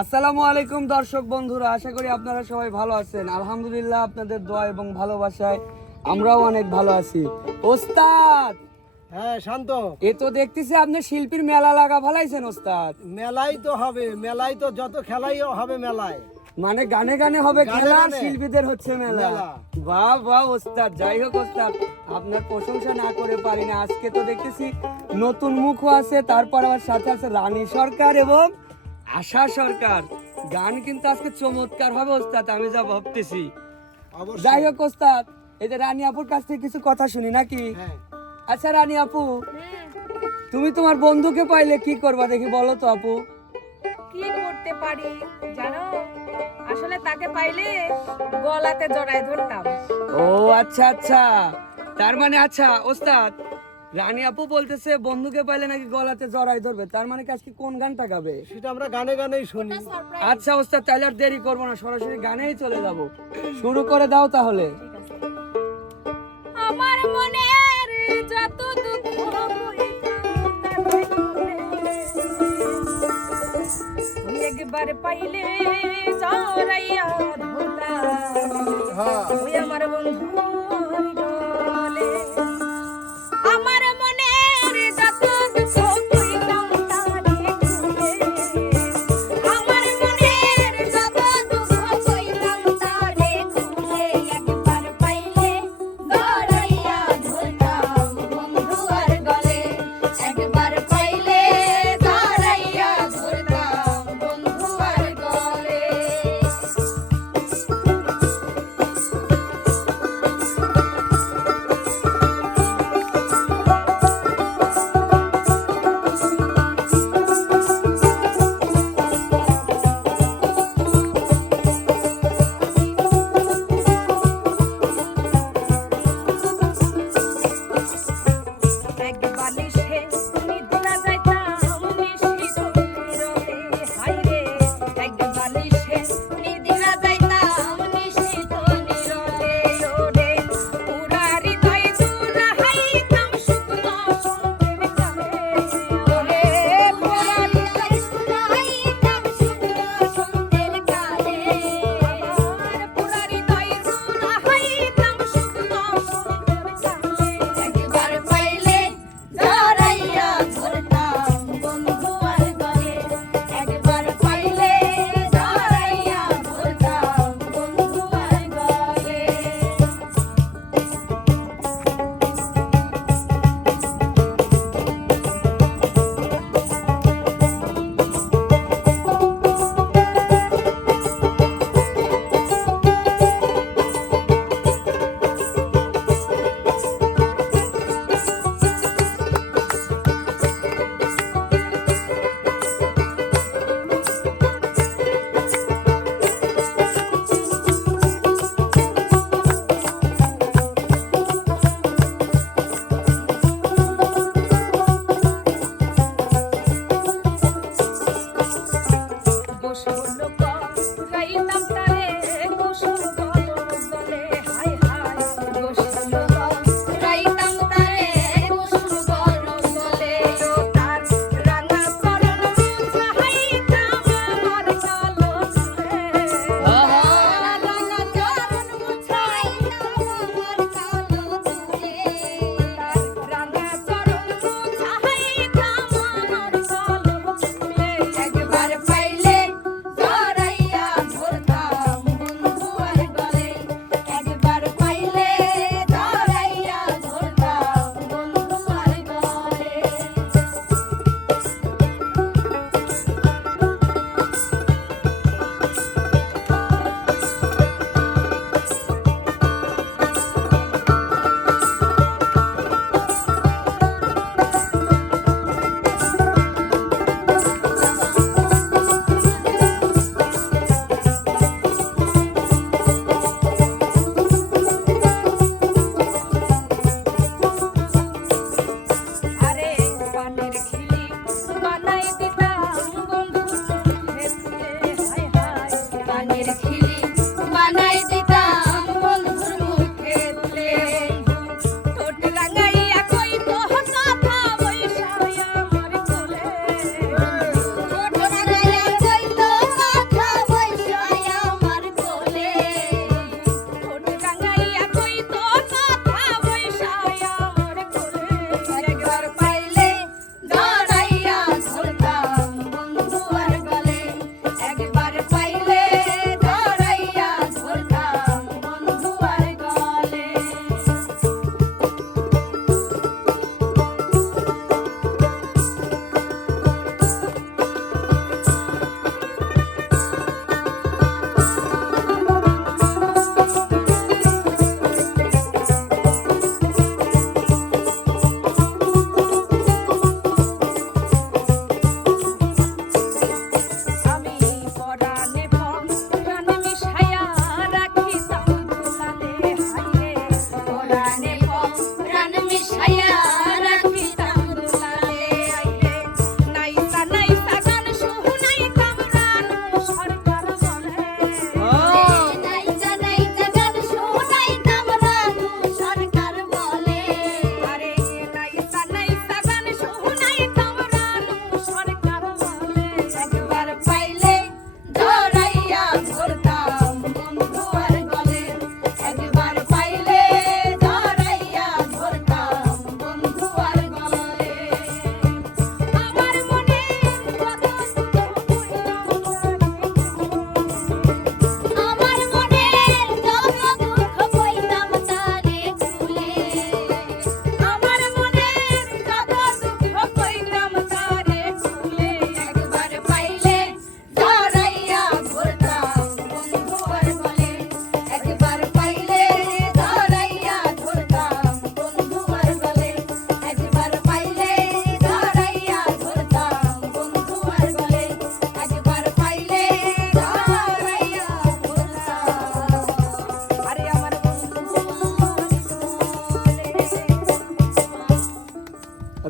আসসালামু আলাইকুম দর্শক বন্ধুরা, আশা করি আপনারা সবাই ভালো আছেন। আলহামদুলিল্লাহ, আপনাদের দোয়া এবং ভালোবাসায় আমরাও অনেক ভালো আছি। ওস্তাদ, হ্যাঁ শান্ত, এ তো দেখতেছি আপনি শিল্পীর মেলা লাগা ফেলাইছেন ওস্তাদ। মেলাই তো হবে, মেলাই তো যত খেলাই হবে মেলায়। মানে গানে গানে হবে গানে খেলা, গানে। শিল্পীদের হচ্ছে মেলা। মেলা। বাহ বাহ ওস্তাদ, যাই হোক ওস্তাদ, আপনার প্রশংসা না করে পারি না। আজকে তো দেখতেছি নতুন মুখও আছে, তারপর আবার সাথে আছে রানী সরকার এবং আশা সরকার। গান কিন্তু আজকে চমৎকার হবে ওস্তাদ, আমি যা ভাবতেছি। অবশ্যই। যাই হোক ওস্তাদ, এই যে রানী আপুর কাছ থেকে কিছু কথা শুনি নাকি? হ্যাঁ, আচ্ছা রানী আপু, তুমি তোমার বন্ধুকে পাইলে কি করবা দেখি, বলো তো আপু। কি করতে পারি জানো, আসলে তাকে পাইলে গলাতে জড়ায় ধরতাম। ও আচ্ছা আচ্ছা, তার মানে আচ্ছা ওস্তাদ, রানী আপু বলতেছে বন্ধুকে পাইলে নাকি গলাতে জড়াই ধরবে, তার মানে কি আজকে কোন গানটা গাবে? সেটা আমরা গানে গানেই শুনি। আচ্ছা ওস্তাদ, তাহলে আর দেরি করবো না, সরাসরি গানেই চলে যাব। শুরু করে দাও তাহলে। আমার মনের যত দুঃখ একবার পাইলে জড়াইয়া ধরতাম। হ্যাঁ, ওই আমার বন্ধু বলে আমার মনের যত দুঃখ কইতাম তারে খুলে। আমার মনের যত দুঃখ কইতাম তারে খুলে। একবার পাইলে গড়াইয়া ধরতাম বন্ধু আর গলে। একবার পাইলে গড়াইয়া ধরতাম বন্ধু আর গলে।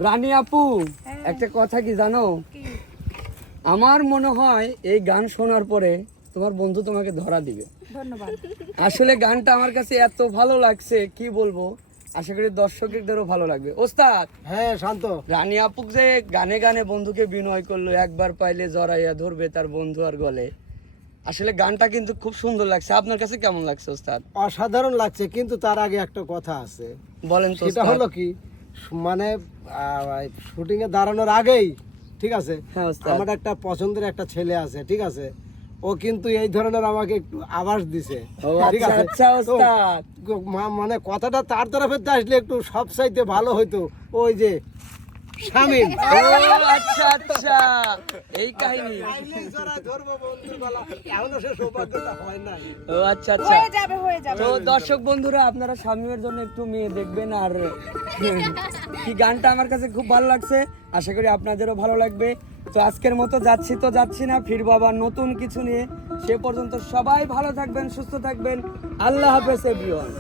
রানী আপু হ্যাঁ। একটা কথা কি জানো, কি? আমার মনে হয় এই গান শোনার পরে তোমার বন্ধু তোমাকে ধরা দিবে। ধন্যবাদ। আসলে গানটা আমার কাছে এত ভালো লাগছে কি বলবো, আশা করি দর্শকদেরও ভালো লাগবে। ওস্তাদ, হ্যাঁ শান্ত, রানী আপু যে গানে গানে বন্ধুকে বিনয় করলো, একবার পাইলে জড়াইয়া ধরবে তার বন্ধু আর গলে, আসলে গানটা কিন্তু খুব সুন্দর লাগছে। আপনার কাছে কেমন লাগছে ওস্তাদ? অসাধারণ লাগছে, কিন্তু তার আগে একটা কথা আছে। বলেন তো সেটা ওস্তাদ। হলো কি, মানে শুটিং এ দাঁড়ানোর আগেই, ঠিক আছে, হ্যাঁ ওস্তাদ। আমার একটা পছন্দের একটা ছেলে আছে, ঠিক আছে, ও কিন্তু এই ধরনের আমাকে একটু আভাস দিছে, ও ঠিক আচ্ছা আছে। আচ্ছা তো ওস্তাদ। মানে কথাটা তার তরফে আসলে একটু সব চাইতে ভালো হইতো। ওই যে শামিম, ও আচ্ছা আচ্ছা, এই কাহিনী। এখনো সে সৌভাগ্যটা হয় নাই। ও আচ্ছা আচ্ছা। হয়ে যাবে, হয়ে যাবে। তো দর্শক বন্ধুরা, আপনারা শামীমের জন্য একটু মেয়ে দেখবেন। আর কি গানটা আমার কাছে খুব ভালো লাগছে, আশা করি আপনাদেরও ভালো লাগবে। তো আজকের মতো যাচ্ছি না, ফিরবো আবার নতুন কিছু নিয়ে। সে পর্যন্ত সবাই ভালো থাকবেন, সুস্থ থাকবেন। আল্লাহ হাফেজ এভরিওয়ান।